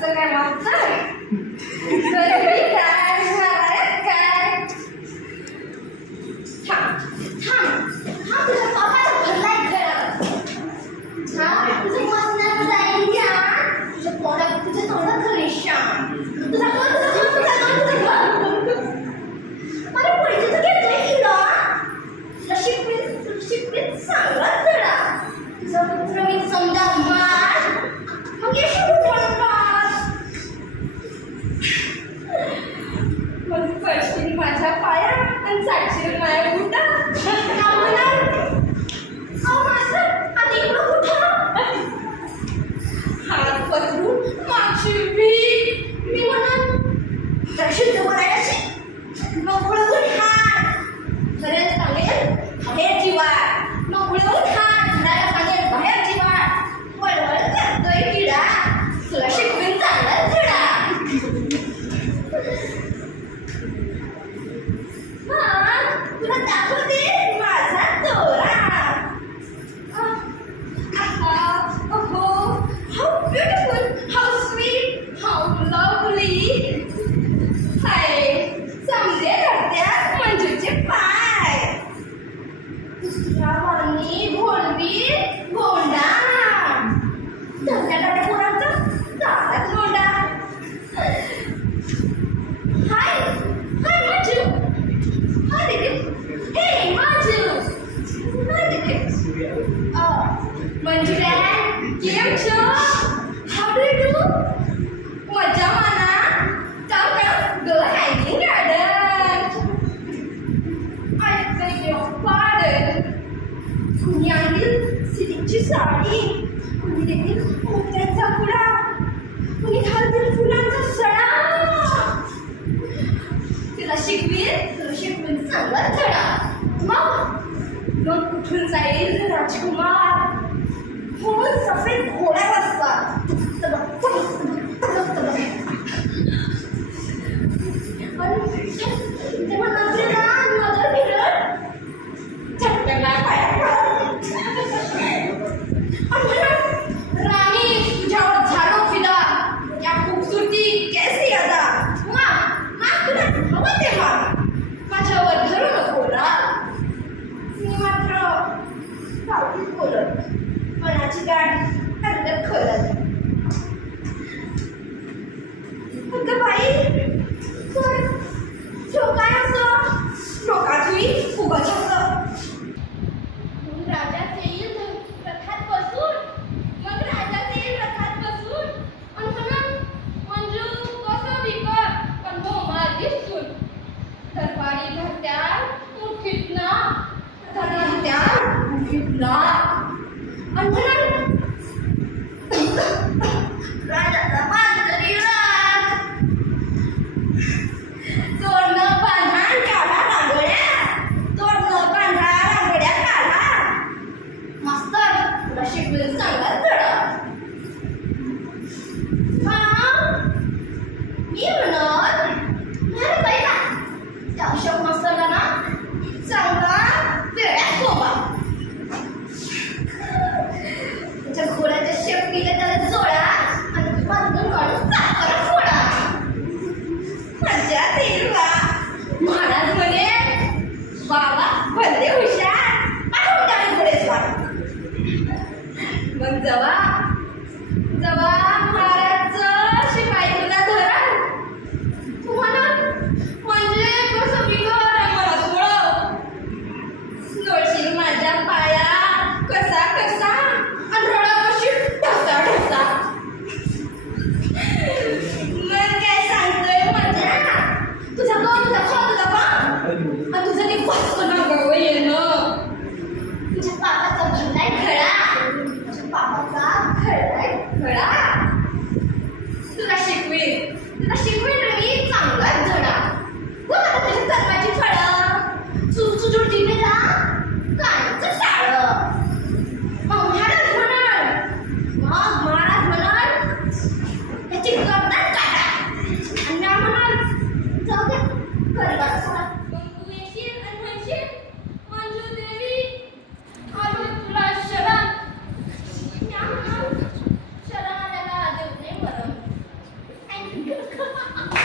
असं काय वागतं? तर मी काय झालंय काय? थांब तुझ्या पापाचा भरलाय घरात. तुझं मत नाही जाईल का? तुझ्या तोंडात रेशान. तुझा अरे पैसे तर घेतले की ना. तुला शिकवीत सांगत जरा. तुझा पुत्र मी समजा मार मग येशील म्हणतात. मग पडशील माझ्या पाया आणि चाटशील माझ्या बुटा. हात पसरून मागशील भीक. मी म्हणून प्रसिद्ध बोलायला नोकळं हात. खरंच सांगेल बाहेरची वाट. नोकळं हात घराला सांगेल बाहेरची वाट. वळवळ करतोय किडा. तुला शिकवीन चांगला धडा. तुला दाखवते माझा तोरा. How beautiful, how sweet, how lovely. हाय समजे धरत्या मंजूचे पाय. तुझ्या वाणी घोळ आहे